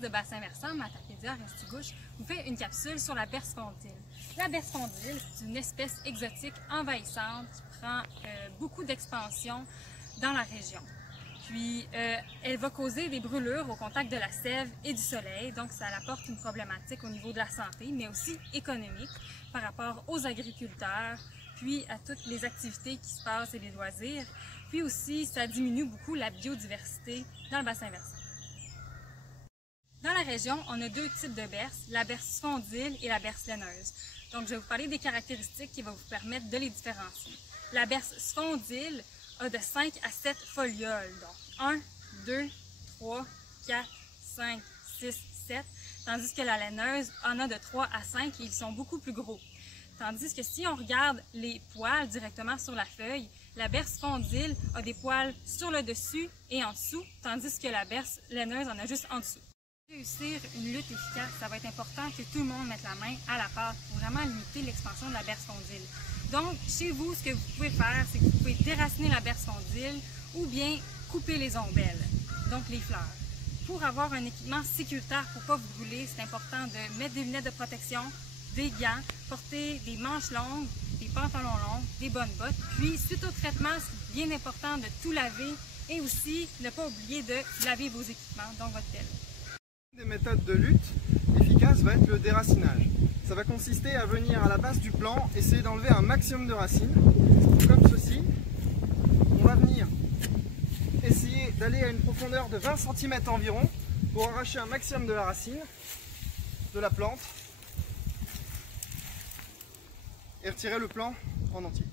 de bassin versant, Matapédia restigouche, vous fait une capsule sur la berce spondyle. La berce spondyle, c'est une espèce exotique envahissante qui prend beaucoup d'expansion dans la région. Puis, elle va causer des brûlures au contact de la sève et du soleil, donc ça apporte une problématique au niveau de la santé, mais aussi économique par rapport aux agriculteurs, puis à toutes les activités qui se passent et les loisirs. Puis aussi, ça diminue beaucoup la biodiversité dans le bassin versant. Dans la région, on a deux types de berces, la berce spondyle et la berce laineuse. Donc, je vais vous parler des caractéristiques qui vont vous permettre de les différencier. La berce spondyle a de 5 à 7 folioles, donc 1, 2, 3, 4, 5, 6, 7, tandis que la laineuse en a de 3 à 5 et ils sont beaucoup plus gros. Tandis que si on regarde les poils directement sur la feuille, la berce spondyle a des poils sur le dessus et en dessous, tandis que la berce laineuse en a juste en dessous. Pour réussir une lutte efficace, ça va être important que tout le monde mette la main à la pâte pour vraiment limiter l'expansion de la berce spondyle. Donc, chez vous, ce que vous pouvez faire, c'est que vous pouvez déraciner la berce spondyle ou bien couper les ombelles, donc les fleurs. Pour avoir un équipement sécuritaire pour ne pas vous brûler, c'est important de mettre des lunettes de protection, des gants, porter des manches longues, des pantalons longs, des bonnes bottes. Puis, suite au traitement, c'est bien important de tout laver et aussi ne pas oublier de laver vos équipements, donc votre pelle. Une des méthodes de lutte efficace va être le déracinage. Ça va consister à venir à la base du plant, essayer d'enlever un maximum de racines, comme ceci. On va venir essayer d'aller à une profondeur de 20 cm environ pour arracher un maximum de la racine, de la plante, et retirer le plant en entier.